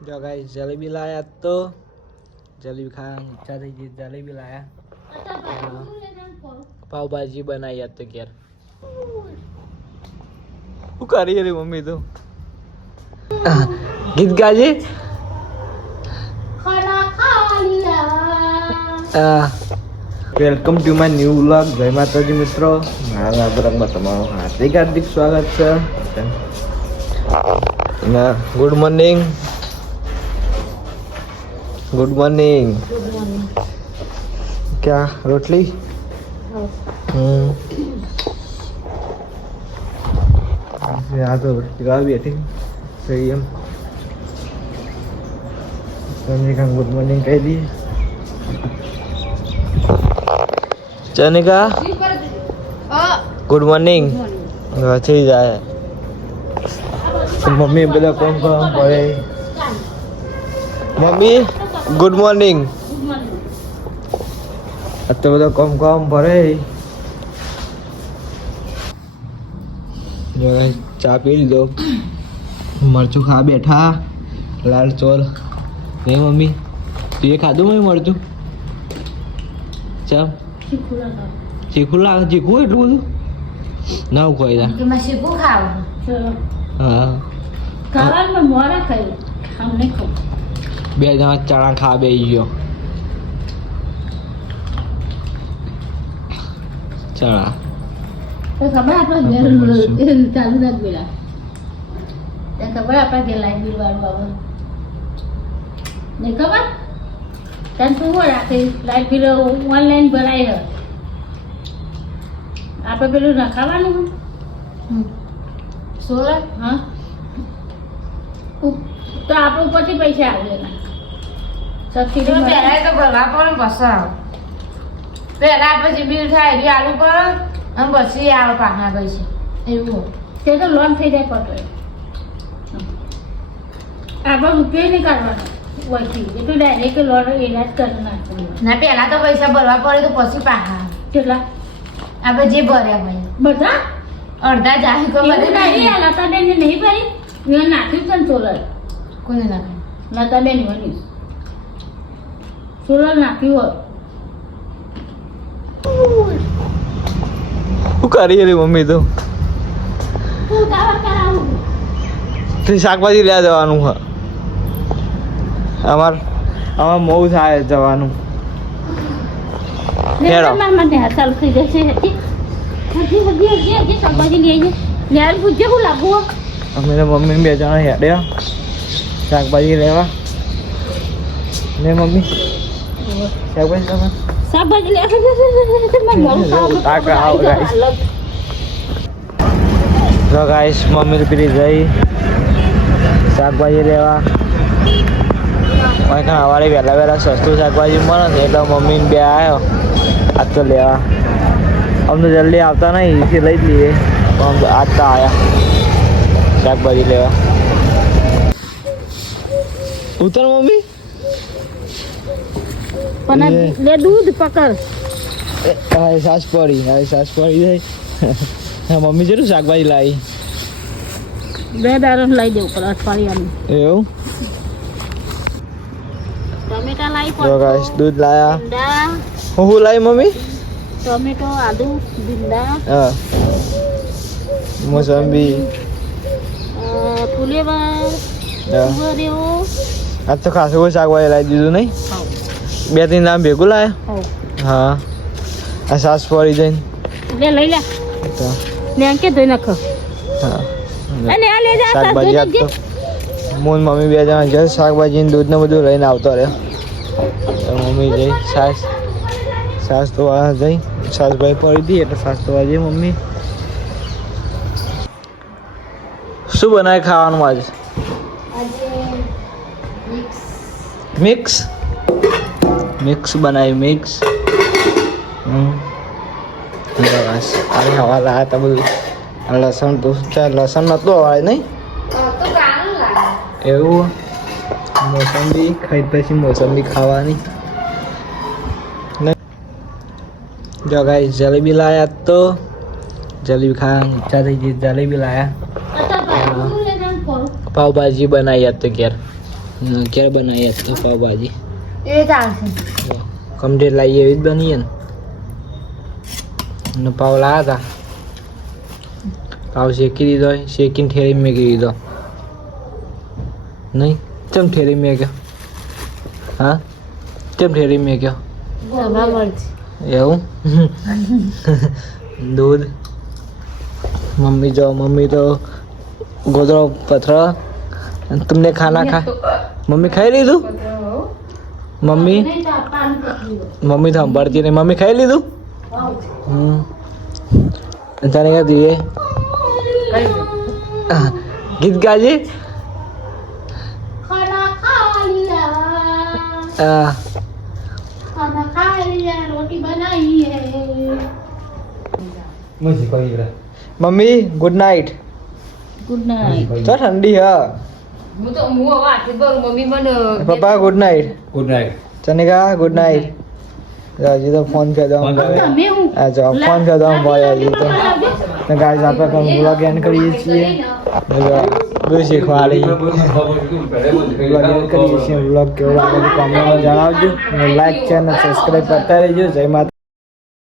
जो गाइस जलेबी लाया तो जलेबी खाने इच्छा थी जी जलेबी लाया पाव भाजी बनाई तो यार वो कर रही है मम्मी तो गीत गाजे welcome to my new vlog जय माताजी मित्रों मारा ब्लॉगમાં તમારું હાર્દિક હાર્દિક સ્વાગત છે ના ગુડ મોર્નિંગ क्या रोटली यहाँ तो रोटी बैठी सही है चने का गुड मॉर्निंग कह दी चने का गुड मॉर्निंग अच्छे ही जाए मम्मी बोला कौन कौन पड़े मम्मी गुड मॉर्निंग तो બધા કોમ ભરે જો ચા પી લીધો મરચું ખા બેઠા લાલ ચોલ એ મમ્મી તું એ ખાધું મમ્મી મરચું ચમ ચીખું લાગે ચીખું એટલું બધું ના ખોઈ જા કે માં શીખું ખાવ હા ખાવાનું મોરા ખાઈ ખાવ નહીં ખાવ બે જણા ચણા ખા બેસી ગયો ચણા તો ખબર આપણા ઘેર ચાલુ રાખ બેલા તે ખબર આપણા ઘેર લાઈટ બિલ વાળું આવે નહીં ખબર તને શું રાખે લાઈટ બિલ ઓનલાઈન ભરાય છે આપણે પેલું નખાવાનું સોલર હા તો આપણે ઉપરથી પૈસા આવે એના સબસિડી પહેલા તો ભરવા પડે પછી આવે પહેલા પછી બિલ થાય એટલે આલુ પર અને પછી આવે પાછા પૈસા એવું તે તો લોન થઈ જાય પડતો આપણે રૂપિયા નહીં કાઢવાનો વહીથી એટલું ડાયરેક્ટ લોન એના જ કરી નાખવાનું ના પહેલા તો પૈસા ભરવા પડે તો પછી પાછા આવે કેટલા આપણે જે ભર્યા હોય બધા અડધા જાય તો બધે નહીં લતાબેન ને નહીં ભરી મેં નાખ્યું છે ને સોલર કોને નાખે લતાબેન બની સોલર નાખ્યું હોય શું કરી રહી મમ્મી તો શાકભાજી લેવા જવાનું છે અમાર મઉ થાય જવાનું ચાલુ થઈ જશે શાકભાજી લઈ યાર પૂછે શું લાગવું અમે મમ્મી બે જણા હેડ્યા શાકભાજી લેવા ને મમ્મી શાકભાજી લેવા ગાઈસ મમ્મી પીરી જઈ શાકભાજી લેવા સવારે વહેલા વહેલા સસ્તું શાકભાજી મળે ને એટલે મમ્મી બે આવ્યો આજ તો લેવા અમને જલ્દી આવતા નહીં એથી લઈ જ લઈએ પણ આજ તો આવ્યા શાકભાજી લેવા ઉતર મમ્મી પણ લે દૂધ પકડ હવે સાસ પડી જાય મમ્મી જેટલું શાકભાજી લાવી બે દારો લઈ દેવું પડે અઠવાડિયાનું એવું ટમેટા લાવી જો ગાઈસ દૂધ લાયા ભીંડા હું લાવી મમ્મી ટમેટો આદુ ભીંડા હા મોસંબી ફુલેવર ઉભરેવો આજ તો ખાસું શાકભાજી લાવી દીધું નહીં બે ત્રણ દામ ભેગું લાયા હા આ સાસ પડી જઈને લે લઈ લે ને અંકે ધોઈ નાખો હા અને આ લે જા શાકભાજી આજ તો મોન મમ્મી બે જણા જઈ શાકભાજી ને દૂધ ને બધું લઈને આવતો રહ્યો તો મમ્મી જઈ સાસ તો જઈ સાસભાઈ પડી હતી એટલે સાસ તો જઈ મમ્મી શું બનાવે ખાવાનું આજે મિક્સ બનાવી મિક્સ બસ અરે હવા લાયા હતા બધું લસણ તો લસણ નહોતું હવાય નહીં એવું મોસંબી ખાઈ પછી મોસંબી ખાવાની જો ગાઈસ જલેબી લાયા તો જલેબી ખાવાની ઈચ્છા થઈ ગઈ જલેબી લાયા પાવ ભાજી બનાવી તો ઘેર ક્યારે બનાવી તો પાવભાજી એ ચાલશે કમ્પ્લીટ લાવીએ એવી જ બનીએ ને અને પાવ લાવ્યા હતા પાવ શેકી દીધો હોય શેકીને ઠેરી મેકી દીધો નહીં ચમ ઠેરી મેક્યો હા કેમ ઠેરી મેક્યો એવું દૂધ મમ્મી જો મમ્મી તો ગોદડો પથરા तुमने खाना खा मम्मी खाई લીધું મમ્મી મમ્મી તો સંભાળતી નહીં મમ્મી ખાઈ લીધું તને ક્યાં દીએ ગીત ગાજે खाना खा लिया खाना खा लिया रोटी बनाई है mummy good night good night તો ઠંડી હા હું તો હું હવે આટલી બરું મમ્મી મને પપ્પા ગુડ નાઇટ ચનિકા ગુડ નાઇટ હજી તો ફોન કરી દો તમે હું હા જો ફોન કરી દો ભાઈ હજી તો ગાઈસ આપણે પણ વ્લોગ એન્ડ કરીએ છીએ બધું શીખવાડી વ્લોગ એન્ડ કરીએ છીએ વ્લોગ કેવો લાગે કોમેન્ટમાં જણાવજો લાઈક છે અને સબસ્ક્રાઈબ કરતા રહેજો જય માતા